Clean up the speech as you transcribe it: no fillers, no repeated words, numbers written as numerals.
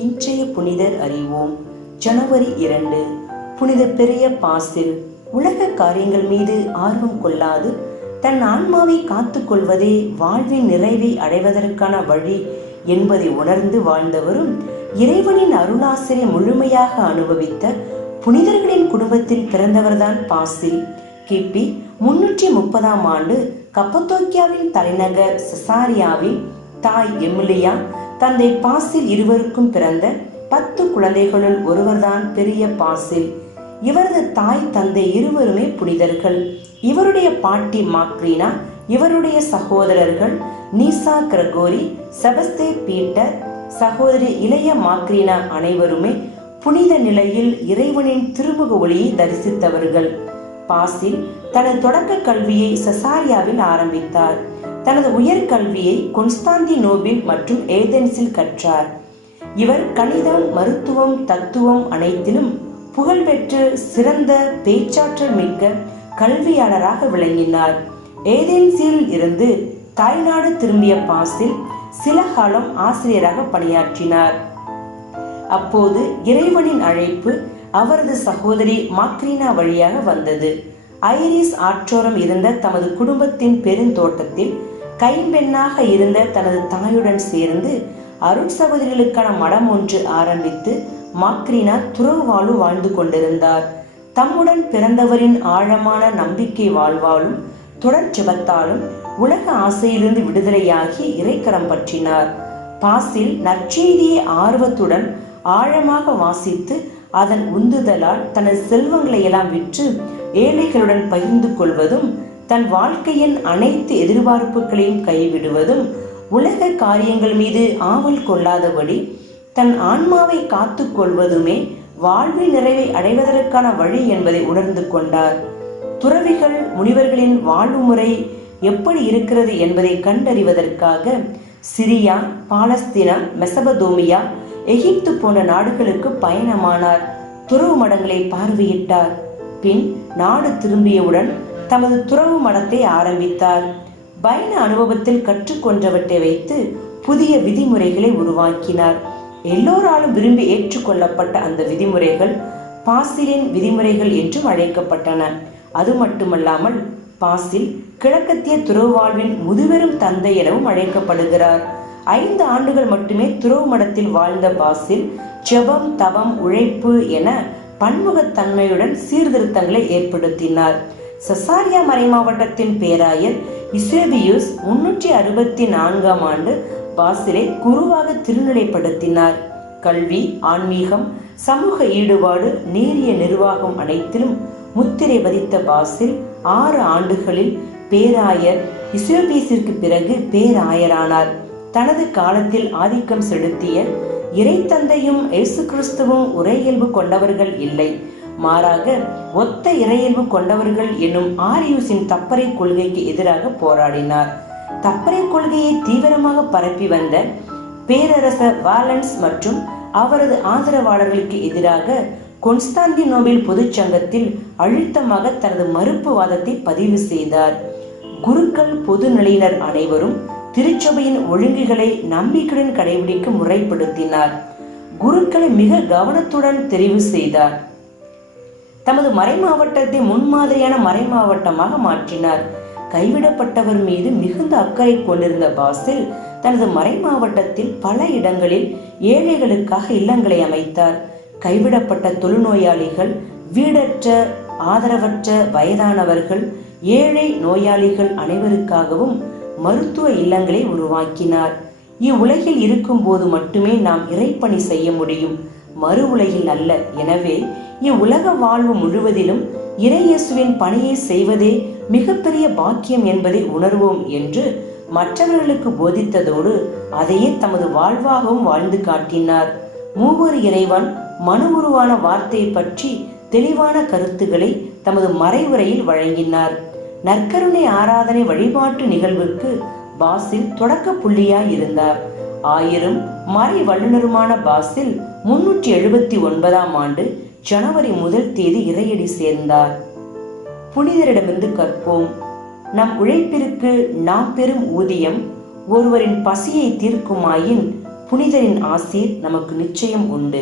இன்றைய புனிதர் அறிவோம். ஜனவரி 2. புனித பெரிய பாசில். உலக காரியங்கள் மீது ஆர்வம் கொள்ளாது தன் ஆன்மாவை காத்துக் கொள்வதே வாழ்வின் நிறைவை அடைவதற்கான வழி என்பதை உணர்ந்து வாழ்ந்தவரும் இறைவனின் அருளாசிரை முழுமையாக அனுபவித்த புனிதர்களின் குடும்பத்தில் பிறந்தவர்தான் பாசில். கிபி 330ஆம் ஆண்டு கப்பத்தோக்கியாவின் தலைநகர் செசாரியாவில் தாய் எமிலியா, தந்தை பாசில் இருவருக்கும் பிறந்த 10 குழந்தைகளுள் ஒருவர்தான் பெரிய பாசில். இவரது தாய் தந்தை இருவருமே புனிதர்கள். இவருடைய பாட்டி மாக்ரீனா, இவருடைய சகோதரர்கள் நீசா கிரகோரி, செபஸ்தே பீட்டர், சகோதரி இளைய மாக்ரீனா அனைவருமே புனித நிலையில் இறைவனின் திருமுக ஒளியை தரிசித்தவர்கள். பாசில் தனது தொடக்க கல்வியை செசாரியாவில் ஆரம்பித்தார். தனது உயர்கல்வியை கொன்ஸ்டாந்தினோபில் மற்றும் ஏதென்ஸில் கற்றார். இவர் கணிதம், மருத்துவம், தத்துவம் அனைத்திலும் புகழ்பெற்று சிறந்த பேச்சாற்றல் மிக்க கல்வியாளராக விளங்கினார். ஏதென்ஸில் இருந்து தாய்நாடு திரும்பிய பாசில் சில காலம் ஆசிரியராக பணியாற்றினார். அப்போது இறைவனின் அழைப்பு அவரது சகோதரி மாக்ரீனா வழியாக வந்தது. ஐரிஸ் ஆற்றோரம் இருந்த தமது குடும்பத்தின் பெருந்தோட்டத்தில் கைம்பெண்ணாக இருந்த தனது தாயுடன் சேர்ந்து அருட்சகோதரிகளுக்கான மடம் ஒன்று ஆரம்பித்து மாக்ரீனா துறவு வாழ்வு வாழ்ந்து கொண்டிருந்தார். தம்முடன் பிறந்தவரின் ஆழமான நம்பிக்கை வாழ்வாலும் தொடர் ஜெபத்தாலும் உலக ஆசையிலிருந்து விடுதலையாகி இறைக்கரம் பற்றினார். பாசில் நற்செய்தியை ஆர்வத்துடன் ஆழமாக வாசித்து அதன் உந்துதலால் தனது செல்வங்களை எல்லாம் விற்று ஏழைகளுடன் பகிர்ந்து கொள்வதும், தன் வாழ்க்கையின் அனைத்து எதிர்பார்ப்புகளையும் கைவிடுவதும், உலக காரியங்கள் மீது ஆவல் கொள்ளாதபடி தன் ஆன்மாவை காத்து கொள்வதுமே வாழ்வின் நிறைவை அடைவதற்கான வழி என்பதை உணர்ந்து கொண்டார். துறவிகள் முனிவர்களின் வாழ்வு முறை எப்படி இருக்கிறது என்பதை கண்டறிவதற்காக சிரியா, பாலஸ்தீனா, மெசபதோமியா, எகிப்து போன்ற நாடுகளுக்கு பயணமானார். துறவு மடங்களை பார்வையிட்டார். பின் நாடு திரும்பியவுடன் தமது துறவு மடத்தை ஆரம்பித்தார். பயண அனுபவத்தில் கற்றுக்கொண்டவற்றை வைத்து புதிய விதிமுறைகளை உருவாக்கினார். எல்லோராலும் விரும்பி ஏற்றுக்கொள்ளப்பட்ட அந்த விதிமுறைகள் பாசிலின் விதிமுறைகள் என்றும் அழைக்கப்பட்டன. அது மட்டுமல்லாமல் பாசில் கிழக்கத்திய துறவு வாழ்வின் முதுபெரும் தந்தை எனவும் அழைக்கப்படுகிறார். 5 ஆண்டுகள் மட்டுமே துறவு மடத்தில் வாழ்ந்த பாசில் ஜெபம், தவம், உழைப்பு என பன்முகத்தன்மையுடன் சீர்திருத்தங்களை ஏற்படுத்தினார். செசாரியா மறைமாவட்டத்தின் பேராயர் இசேபியூஸ் 364ஆம் ஆண்டு பாசிலை குருவாக திருநிலைப்படுத்தினார். கல்வி, ஆன்மீகம், சமூக ஈடுபாடு, நேரிய நிர்வாகம் அனைத்திலும் முத்திரை பதித்த பாசில் 6 ஆண்டுகளில் பேராயர், இசேபியூஸிற்கு பிறகு பேராயரானார். தனது காலத்தில் ஆதிக்கம் செலுத்திய இறைத்தந்தையும் இயேசு கிறிஸ்துவும் ஒரே இயல்பு கொண்டவர்கள் இல்லை, மாறாக ஒத்த இறையியல்பு கொண்டவர்கள் என்னும் ஆரியூஸின் தப்பறை கொள்கைக்கு எதிராக போராடினார். தப்பறை கொள்கையை தீவிரமாக பரப்பி வந்த பேரரசர் வாலன்ஸ் மற்றும் அவரது ஆதரவாளர்களுக்கு எதிராக கொன்ஸ்டாந்தினோபில் பொதுச்சங்கத்தில் அழுத்தமாக தனது மறுப்பு வாதத்தை பதிவு செய்தார். குருக்கள், பொது நிலையினர் அனைவரும் திருச்சபையின் ஒழுங்குகளை நம்பிக்கையுடன் கடைபிடிக்க முறைப்படுத்தினார். குருக்களை மிக கவனத்துடன் தெரிவு செய்தார். தமது மறைமாவட்டத்தை முன்மாதிரியான மறைமாவட்டமாக மாற்றினார். கைவிடப்பட்டவர் மீது மிகுந்த அக்கறை கொண்டிருந்த பாசில் தனது மறைமாவட்டத்தில் பல இடங்களில் ஏழைகளுக்காக இல்லங்களை அமைத்தார். கைவிடப்பட்ட தொழுநோயாளிகள், வீடற்ற, ஆதரவற்ற வயதானவர்கள், ஏழை நோயாளிகள் அனைவருக்காகவும் மருத்துவ இல்லங்களை உருவாக்கினார். இவ்வுலகில் இருக்கும் போது மட்டுமே நாம் இறைப்பணி செய்ய முடியும், மறு உலகில் அல்ல. எனவே இவ்வுலக வாழ்வு முழுவதிலும் இறையேசுவின் பணியை செய்வதே மிகப்பெரிய பாக்கியம் என்பதை உணர்வோம் என்று மற்றவர்களுக்கு போதித்ததோடு அதையே தமது வாழ்வாகவும் வாழ்ந்து காட்டினார். மூவர் இறைவன் மனு உருவான வார்த்தையை பற்றி தெளிவான கருத்துக்களை தமது மறைவுரையில் வழங்கினார். நற்கருணை ஆராதனை வழிபாட்டு நிகழ்வுக்கு பாசில் தொடக்க புள்ளியாய் இருந்தார். ஆயிரம் மறை வல்லுநருமான பாசில் 379ஆம் ஆண்டு ஜனவரி 1 தேதி இறையடி சேர்ந்தார். புனிதரிடமிருந்து கற்போம். நம் உழைப்பிற்கு நாம் பெறும் ஊதியம் ஒருவரின் பசியை தீர்க்குமாயின் புனிதரின் ஆசீர் நமக்கு நிச்சயம் உண்டு.